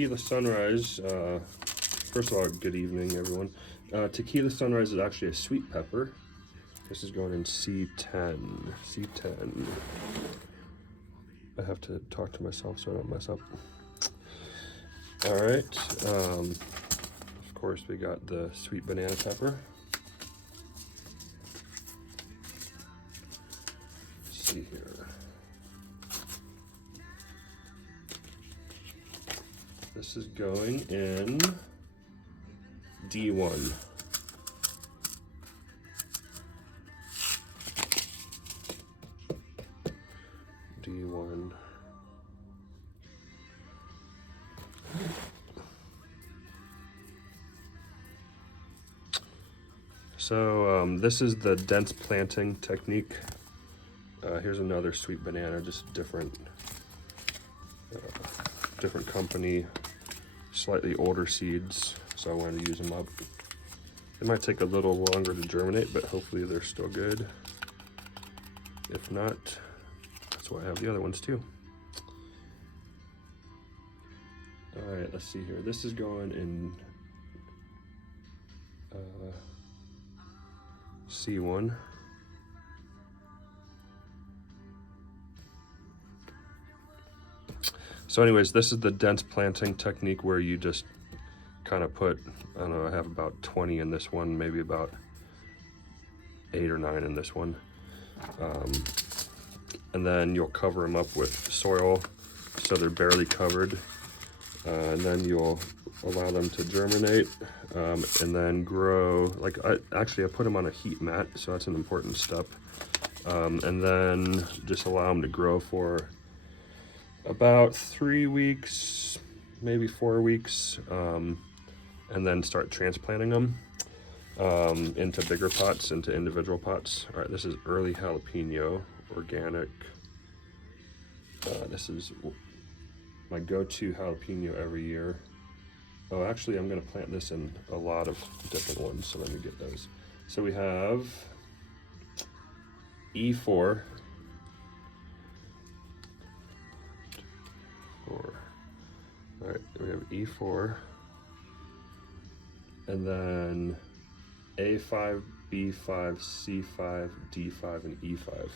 Tequila Sunrise, first of all, good evening, everyone. Tequila Sunrise is actually a sweet pepper. This is going in C10. C10. I have to talk to myself so I don't mess up. All right. Of course, we got the sweet banana pepper. Let's see here. This is going in D1. D1. So this is the dense planting technique. Here's another sweet banana, just different company, slightly older seeds. So I wanted to use them up. It might take a little longer to germinate, but hopefully they're still good. If not, that's why I have the other ones too. All right, let's see here. This is going in C1. So anyways, this is the dense planting technique where you just kind of put, I don't know, I have about 20 in this one, maybe about 8 or 9 in this one. And then you'll cover them up with soil so they're barely covered. And then you'll allow them to germinate and then grow. Like I put them on a heat mat, so that's an important step. And then just allow them to grow for about 3 weeks, maybe 4 weeks, and then start transplanting them into bigger pots, into individual pots. All right, this is early jalapeno, organic. This is my go-to jalapeno every year. Oh, actually, I'm gonna plant this in a lot of different ones, so let me get those. So we have E4. All right, we have E4, and then A5, B5, C5, D5, and E5.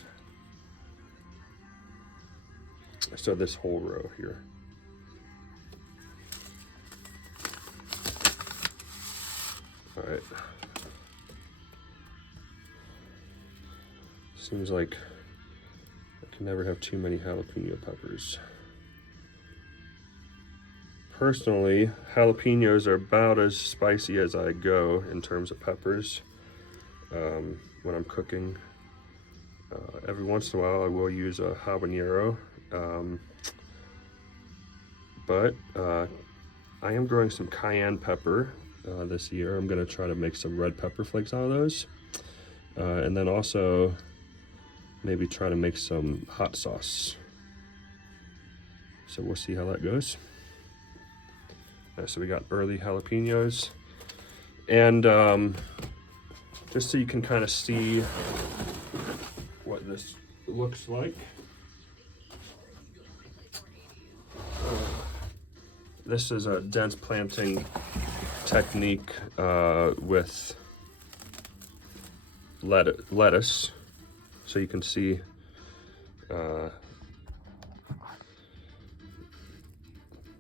So this whole row here. All right. Seems like I can never have too many jalapeno peppers. Personally, jalapenos are about as spicy as I go in terms of peppers when I'm cooking. Every once in a while I will use a habanero, but I am growing some cayenne pepper this year. I'm gonna try to make some red pepper flakes out of those. And then also maybe try to make some hot sauce. So we'll see how that goes. So we got early jalapenos, and just so you can kind of see what this looks like. This is a dense planting technique with lettuce, so you can see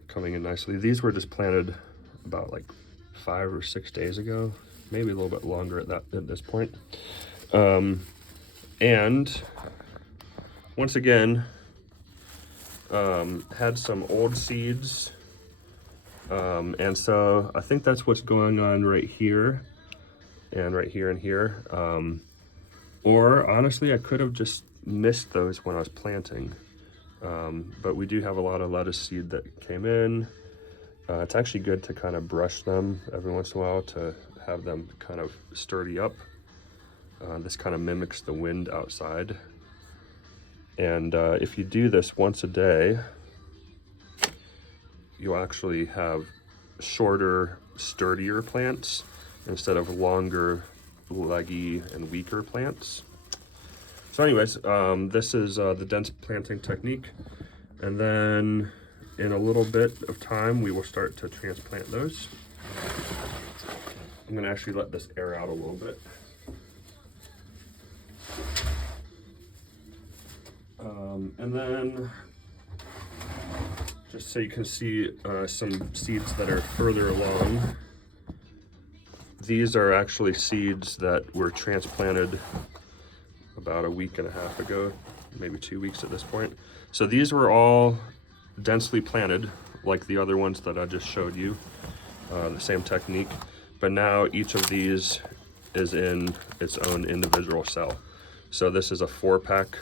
coming in nicely. These were just planted about like 5 or 6 days ago, maybe a little bit longer at this point. And once again, had some old seeds, and so I think that's what's going on right here, and right here and here. Or honestly, I could have just missed those when I was planting. But we do have a lot of lettuce seed that came in. It's actually good to kind of brush them every once in a while to have them kind of sturdy up. This kind of mimics the wind outside. And if you do this once a day, you'll actually have shorter, sturdier plants instead of longer, leggy, and weaker plants. So anyways, this is the dense planting technique. And then in a little bit of time, we will start to transplant those. I'm gonna actually let this air out a little bit. And then, just so you can see some seeds that are further along, these are actually seeds that were transplanted about a week and a half ago, maybe 2 weeks at this point. So these were all densely planted, like the other ones that I just showed you, the same technique. But now each of these is in its own individual cell. So this is a 4-pack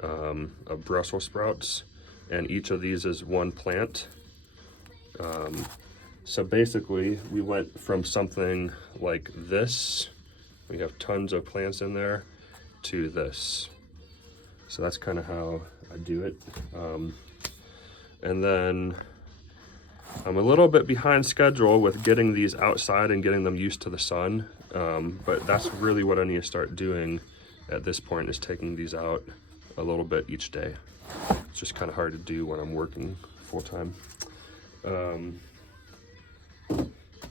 of Brussels sprouts, and each of these is one plant. So basically, we went from something like this, we have tons of plants in there, to this. So that's kind of how I do it. And then I'm a little bit behind schedule with getting these outside and getting them used to the sun. But that's really what I need to start doing at this point, is taking these out a little bit each day. It's just kind of hard to do when I'm working full time.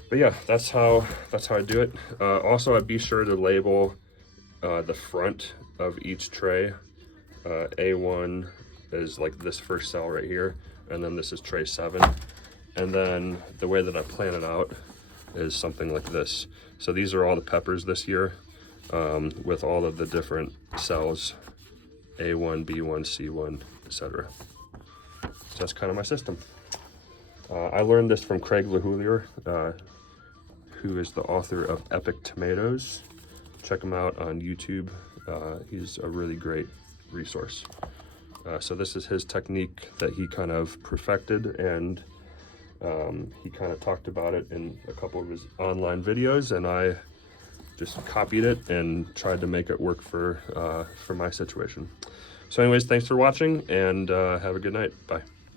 But yeah, that's how I do it. Also, I'd be sure to label the front of each tray. A1 is like this first cell right here, and then this is tray 7. And then the way that I plan it out is something like this. So these are all the peppers this year, with all of the different cells, A1, B1, C1, etc. So that's kind of my system. I learned this from Craig LaHoulier, who is the author of Epic Tomatoes. Check him out on YouTube. He's a really great resource. So this is his technique that he kind of perfected, and he kind of talked about it in a couple of his online videos, and I just copied it and tried to make it work for my situation. So anyways, thanks for watching, and have a good night. Bye.